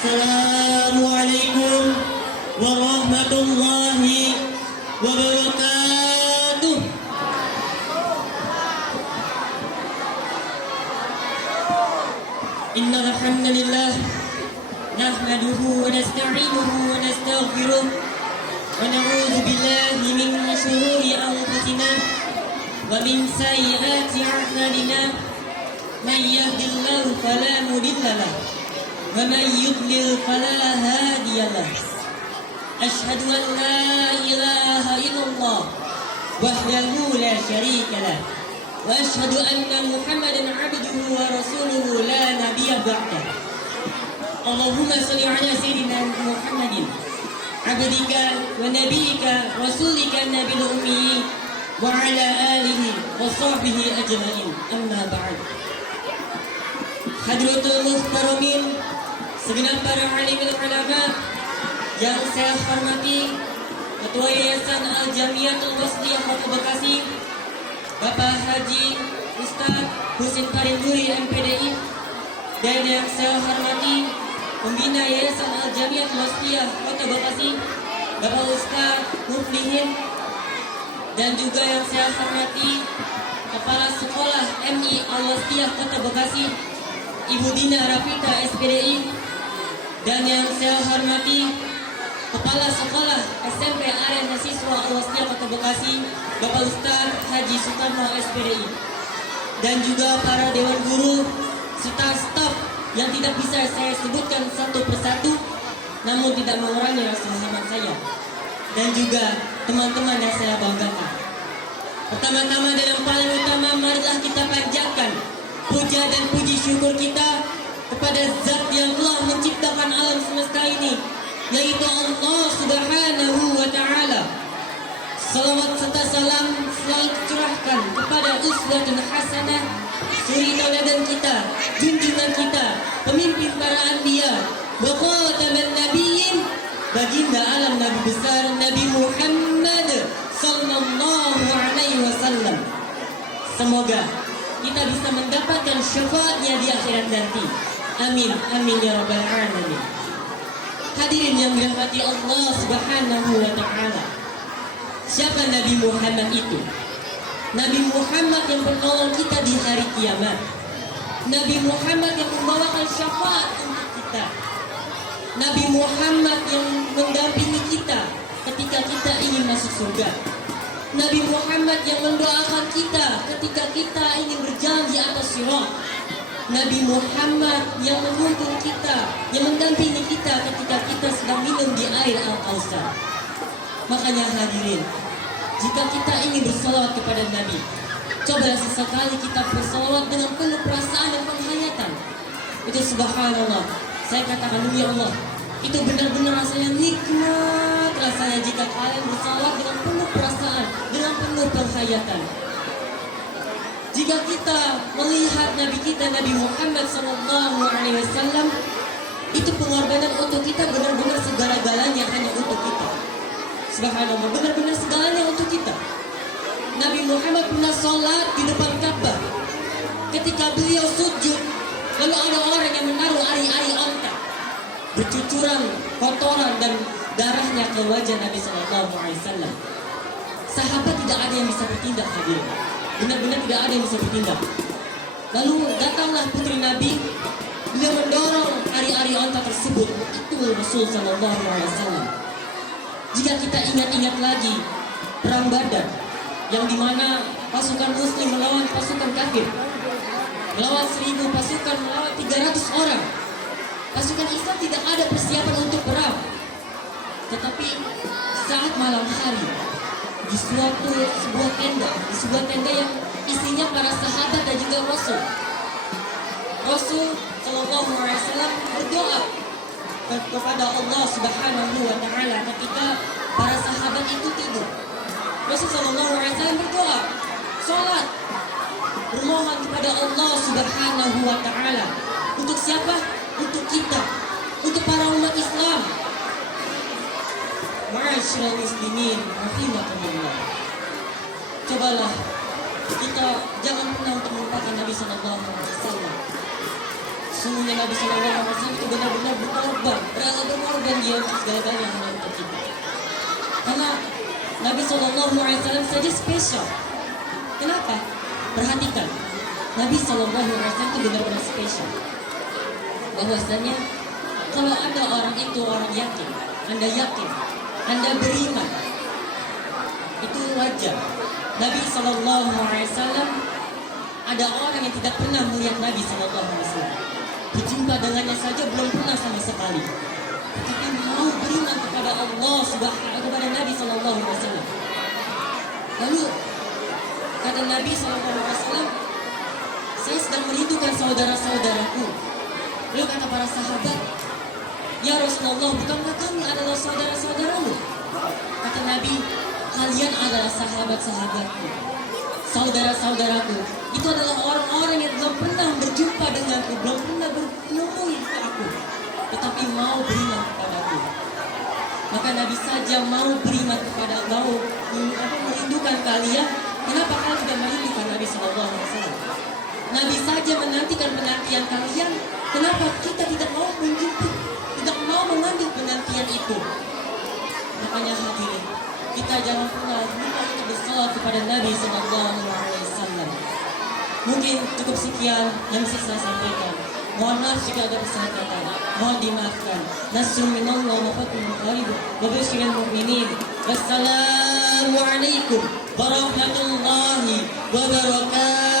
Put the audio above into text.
Assalamualaikum warahmatullahi wabarakatuh. Innal hamdalillah nahmaduhu wa nasta'inuhu wa nastaghfiruh wa na'udzu billahi min shururi anfusina wa min sayyiati a'malina. May yahdihillahu fala mudilla lahu wa may yudlil fala hadiya lahu. Asyhadu an la ilaha illallah wahdahu la syarika lahu wa asyhadu anna Muhammadan 'abduhu wa rasuluhu la nabiyya ba'dah. Allahumma shalli 'ala sayyidina Muhammadin 'abdika wa nabiyyika rasulika nabiyil ummi wa 'ala alihi wa sahbihi ajma'in. Amma ba'd. Hadratul muhtaramin, segenap para alimul ulama yang saya hormati, Ketua Yayasan Al-Jamiatul Wasliyah Kota Bekasi, Bapak Haji Ustaz Husin Parinduri MPDI, dan yang saya hormati Pembina Yayasan Al-Jamiatul Wasliyah Kota Bekasi, Bapak Ustaz Muflihin, dan juga yang saya hormati Kepala Sekolah MI Al-Wasliyah Kota Bekasi, Ibu Dina Rafita SPDI, dan yang saya hormati Kepala Sekolah SMP Aren Mahasiswa Al-Wasliyah Kota Bekasi, Bapak Ustaz Haji Sutarno SPDI, dan juga para Dewan Guru serta staf yang tidak bisa saya sebutkan satu persatu, namun tidak mengurangi rasa hormat saya, dan juga teman-teman yang saya banggakan. Pertama-tama dan yang paling utama, marilah kita panjatkan puja dan puji syukur kita kepada Zat yang telah menciptakan alam semesta ini, yaitu Allah Subhanahu wa Ta'ala. Salawat serta salam selalu curahkan kepada uswatun hasanah, suri tauladan kita, junjungan kita, pemimpin para anbiya, wa khataman nabiyyin, baginda alam nabi besar Nabi Muhammad sallallahu alaihi wasallam. Semoga kita bisa mendapatkan syafaatnya di akhirat nanti. Amin, amin ya rabbal alamin. Hadirin yang dirahmati Allah Subhanahu wa Ta'ala, siapa Nabi Muhammad itu? Nabi Muhammad yang menolong kita di hari kiamat. Nabi Muhammad yang membawakan syafaat untuk kita. Nabi Muhammad yang mendampingi kita ketika kita ingin masuk surga. Nabi Muhammad yang mendoakan kita ketika kita ingin berjalan di atas sirat. Nabi Muhammad yang menuntun kita, yang mendampingi kita ketika kita sedang minum di air Al-Kautsar. Makanya hadirin, jika kita ingin bersalawat kepada Nabi, cobalah sesekali kita bersalawat dengan penuh perasaan dan penghayatan. Itu subhanallah, saya katakan demi Allah, itu benar-benar rasanya nikmat rasanya jika kalian bersalawat dengan penuh perasaan, dengan penuh penghayatan. Jika kita melihat Nabi kita, Nabi Muhammad SAW, itu pengorbanan untuk kita benar-benar segala-galanya hanya untuk kita. Subhanallah, benar-benar segalanya untuk kita. Nabi Muhammad pernah sholat di depan Ka'bah. Ketika beliau sujud, lalu ada orang yang menaruh ari-ari onta, bercucuran kotoran dan darahnya ke wajah Nabi SAW. Sahabat tidak ada yang bisa bertindak, hadirin. Benar-benar tidak ada yang bisa bertindak. Lalu datanglah putri Nabi, beliau mendorong ari-ari onta tersebut. Itu Rasul SAW. Jika kita ingat-ingat lagi perang Badar, yang dimana pasukan Muslim melawan pasukan kafir, melawan 1000 pasukan, melawan 300 orang. Pasukan Islam tidak ada persiapan untuk perang. Tetapi saat malam hari, di sebuah tenda yang isinya para sahabat dan juga Rasul Shallallahu Alaihi Wasallam berdoa kepada Allah Subhanahu Wa Taala ketika para sahabat itu tidur. Rasul Shallallahu Alaihi Wasallam berdoa, sholat, bermohon kepada Allah Subhanahu Wa Taala. Untuk siapa? Untuk kita, untuk para umat Islam. Ma'asyiral muslimin rahimakumullah. Cobalah kita jangan pernah untuk melupakan Nabi sallallahu alaihi wasallam. Sungguhnya Nabi Sallallahu Alaihi Wasallam itu benar-benar berkorban, rela berkorban dia untuk segala-galanya hanya untuk kita. Karena Nabi Sallallahu Alaihi Wasallam saja spesial. Kenapa? Perhatikan, Nabi Sallallahu Alaihi Wasallam itu benar-benar spesial. Bahwasanya kalau ada orang itu orang yakin, Anda beriman, itu wajar. Nabi Sallallahu Alaihi Wasallam, ada orang yang tidak pernah melihat Nabi Sallallahu Alaihi Wasallam, berjumpa dengannya saja belum pernah sama sekali, tetapi mau beriman kepada Allah Subhanahu, kepada Nabi Sallallahu Alaihi Wasallam. Lalu kata Nabi Sallallahu Alaihi Wasallam, saya sedang merindukan saudara-saudaraku. Lalu kata para sahabat, ya Rasulullah, bukankah kami adalah saudara-saudaramu? Kata Nabi, kalian adalah sahabat-sahabatku, saudara-saudaraku. Itu adalah orang-orang yang belum pernah berjumpa denganku, belum pernah bertemu aku, tetapi mau beriman kepadaku. Maka Nabi saja mau beriman kepada, mau merindukan kalian. Kenapa kalian tidak merindukan Nabi Sallallahu Alaihi Wasallam? Nabi saja menantikan penantian kalian. Kenapa kita tidak mau menjemput, tidak mau mengambil penantian itu? Makanya hadirin, kita jangan pernah lupa untuk bersalawat kepada Nabi Sallallahu Alaihi Wasallam. Mungkin cukup sekian yang bisa saya sampaikan. Mohon maaf jika ada kesalahan kata. Mohon dimaafkan. Nasrul minallah wa fathun qarib wa basyiril mu'minin. Wassalamualaikum warahmatullahi wabarakatuh.